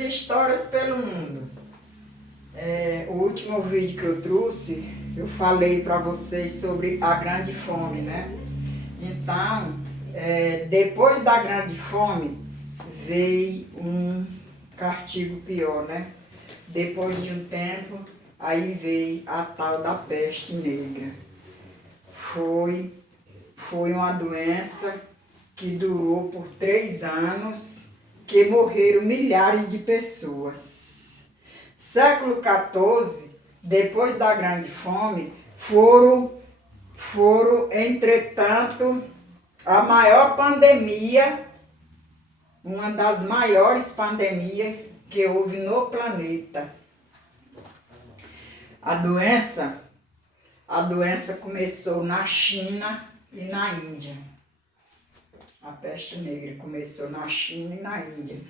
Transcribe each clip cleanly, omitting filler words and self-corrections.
e histórias pelo mundo. O último vídeo que eu trouxe, eu falei para vocês sobre a Grande Fome, né? Então, depois da Grande Fome, veio um castigo pior, né? Depois de um tempo, aí veio a tal da peste negra. Foi uma doença que durou por 3 anos, que morreram milhares de pessoas. Século XIV, depois da Grande Fome, foram entretanto, a maior pandemia, uma das maiores pandemias que houve no planeta. A doença começou na China e na Índia. A peste negra começou na China e na Índia.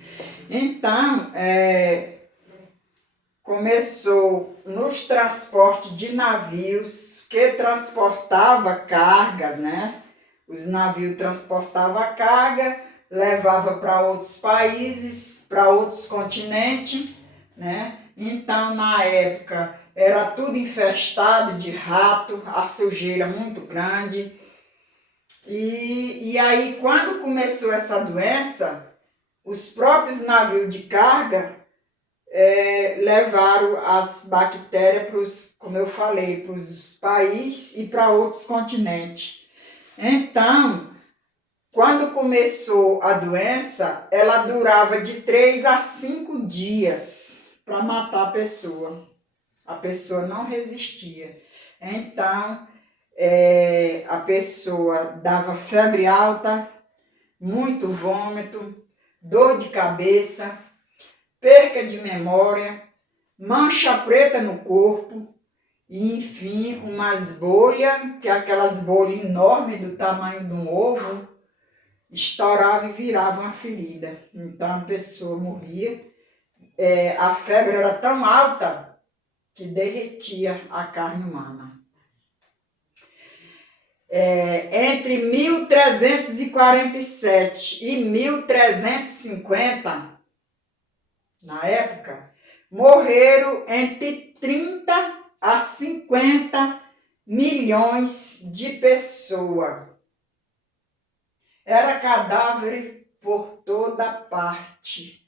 Então, começou nos transportes de navios que transportava cargas, né? Os navios transportavam carga, levava para outros países, para outros continentes, né? Então, na época, era tudo infestado de rato, a sujeira muito grande. E aí, quando começou essa doença, os próprios navios de carga levaram as bactérias para os, como eu falei, para os países e para outros continentes. Então, quando começou a doença, ela durava de 3 a 5 dias para matar a pessoa. A pessoa não resistia. Então, a pessoa dava febre alta, muito vômito, dor de cabeça, perca de memória, mancha preta no corpo e, enfim, umas bolhas, que é aquelas bolhas enormes do tamanho de um ovo, estourava e virava uma ferida. Então a pessoa morria. A febre era tão alta que derretia a carne humana. Entre 1347 e 1350, na época, morreram entre 30 a 50 milhões de pessoas. Era cadáver por toda parte,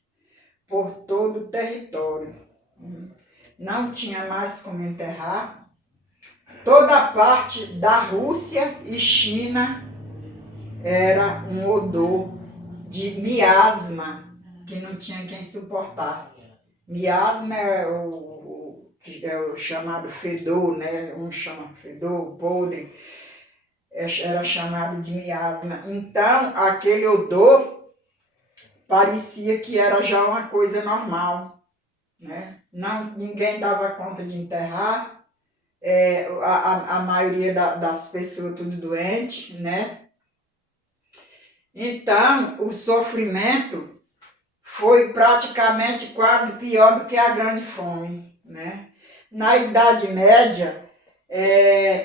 por todo o território. Não tinha mais como enterrar. Toda a parte da Rússia e China era um odor de miasma que não tinha quem suportasse. Miasma é o chamado fedor, né? Um chama fedor, podre, era chamado de miasma. Então, aquele odor parecia que era já uma coisa normal, né? Ninguém dava conta de enterrar. A maioria das pessoas tudo doente, né? Então, o sofrimento foi praticamente quase pior do que a Grande Fome, né? Na Idade Média,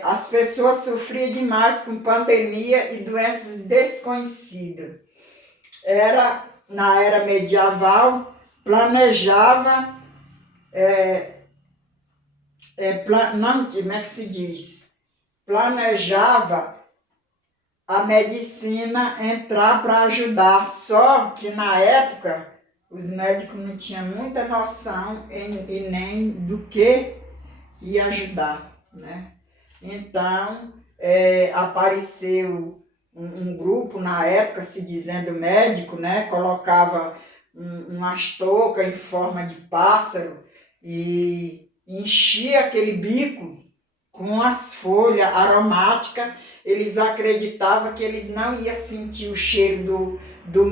as pessoas sofriam demais com pandemia e doenças desconhecidas. Na era medieval, planejava... como é que se diz? Planejava a medicina entrar para ajudar, só que na época os médicos não tinham muita noção e nem do que ia ajudar, né? Então, apareceu um grupo na época se dizendo médico, né? Colocava umas toucas em forma de pássaro e enchia aquele bico com as folhas aromáticas. Eles acreditavam que eles não iam sentir o cheiro do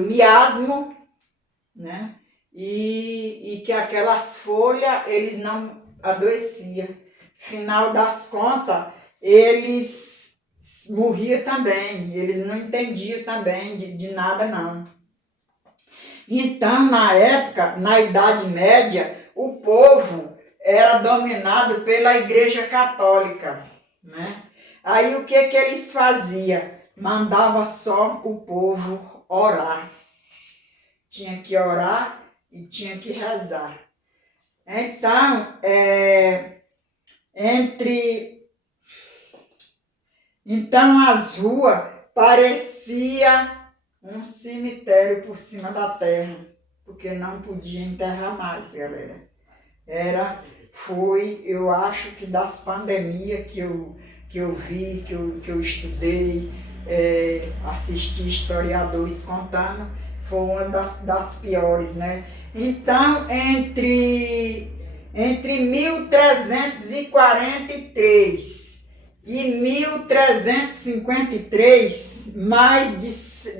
miasmo, né? E que aquelas folhas eles não adoeciam. Final das contas, eles morriam também, eles não entendiam também de nada não. Então, na época, na Idade Média, o povo era dominado pela Igreja Católica, né? Aí o que eles faziam? Mandava só o povo orar. Tinha que orar e tinha que rezar. Então, então as ruas parecia um cemitério por cima da terra, porque não podia enterrar mais, galera. Eu acho que das pandemias que eu vi, que eu estudei, assisti historiadores contando, foi uma das piores, né? Então, entre 1343 e 1353,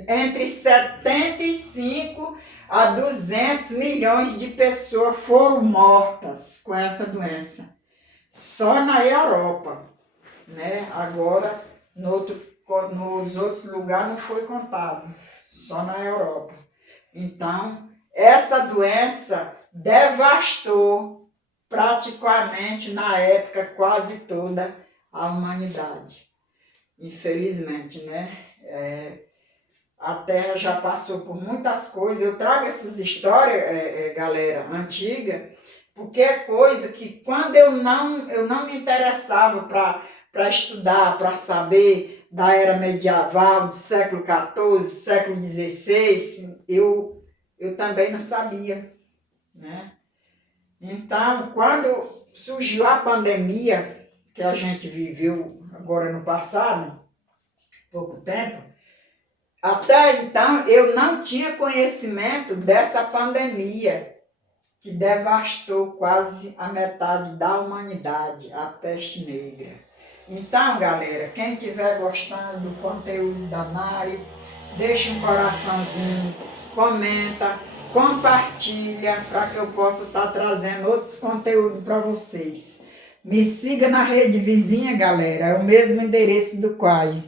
entre 75 a 200 milhões de pessoas foram mortas com essa doença. Só na Europa, né? Agora, nos outros lugares não foi contado, só na Europa. Então, essa doença devastou praticamente na época quase toda a humanidade. Infelizmente, né? A Terra já passou por muitas coisas. Eu trago essas histórias, galera, antiga, porque é coisa que quando eu não me interessava para estudar, para saber da era medieval, do século XIV, século XVI, eu também não sabia, né? Então, quando surgiu a pandemia, que a gente viveu agora no passado, pouco tempo, até então eu não tinha conhecimento dessa pandemia que devastou quase a metade da humanidade, a peste negra. Então, galera, quem estiver gostando do conteúdo da Mari, deixa um coraçãozinho, comenta, compartilha para que eu possa estar trazendo outros conteúdos para vocês. Me siga na rede vizinha, galera, é o mesmo endereço do Quai.